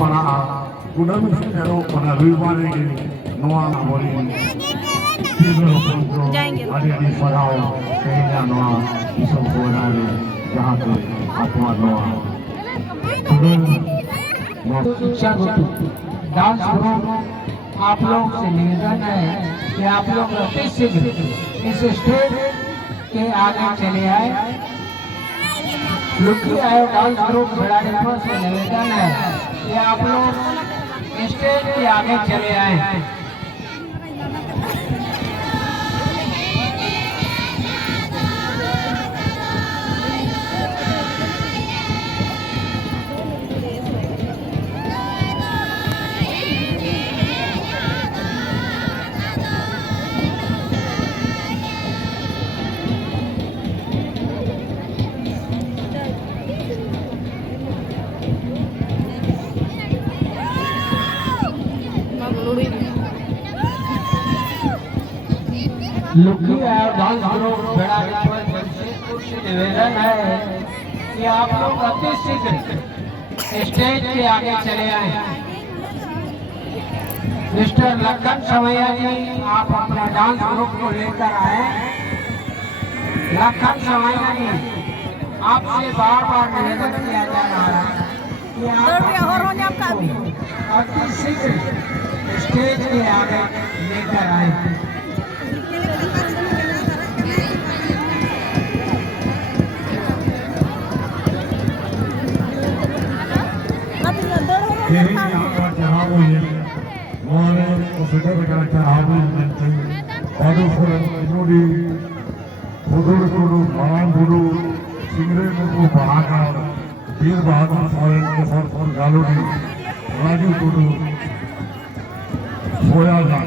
para kunami pero para ribare noa abori tibro punto adi parao kenya noa isom konare जहाँ पे आत्मा noa शिक्षा हेतु dance group आप लोग से निवेदन है कि आप लोग अति शीघ्र इस स्टेज के आगे चले आए। लुकी आयो डांस ग्रुप बेड़ाडीपुर से निवेदन है कि आप लोग स्टेज के आगे चले आए। लुकी आयो डांस ग्रुप बेड़ाडीपुर जमशेदपुर से निवेदन है कि आप लोग अति शीघ्र स्टेज के आगे चले आए। मिस्टर लखन सवैया जी आप अपने डांस ग्रुप को लेकर आए। लखन सवैया जी आपसे बार बार निवेदन किया जा रहा है कि आप अति शीघ्र स्टेज के आगे लेकर आए। यही यहाँ का चढ़ाव है और उसके बगैर चढ़ाव नहीं बादू फुरन नूरी खुदुर कुरु बाण गुरु सिंगरे को बढ़ाकर वीर बहादुर फौरन के फौर गालूरी राजू कुरु सोया जा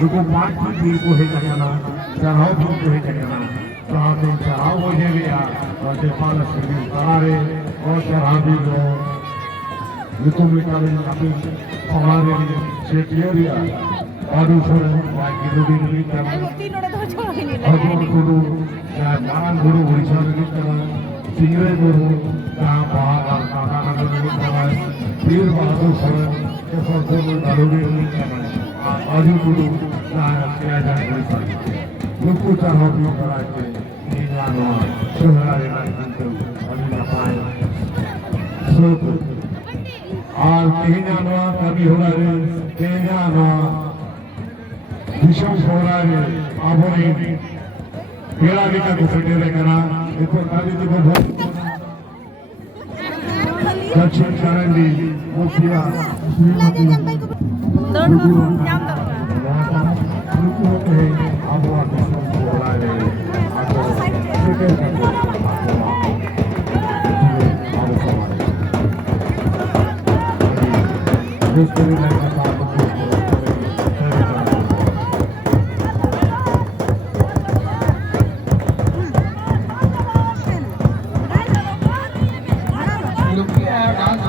लोगों पांच वीर को है जगना चढ़ाव को है जगना चाहते चढ़ाव हो जाएगा और नेपाल श्री करारे और चढ़ावी लो निकुमिकाले अभी हमारे सेक्रेटरिया बादुसर वाकी दुबी कर अगुन गुरु या मान गुरु उड़ीसा में कर सिंगरे गुरु जहाँ पहाड़ काका नगर में कर वीर बहादुर सर के सब दारुड़ी में कर आजू गुरु जहाँ किया जाए उड़ीसा लुकु चढ़ावी करा के नीलानो सोहरा और कहीं नवा कभी हो रहा है कहीं नवा विषम हो रहा है आभोरी पेड़ा बिका को फिटे रहना ऊपर काली जी को बहुत दक्षिण चरणी मुखिया श्रीमती लुकु होते हैं आभोरा विषम हो रहा है आभो फिटे करके लुकी आयो डांस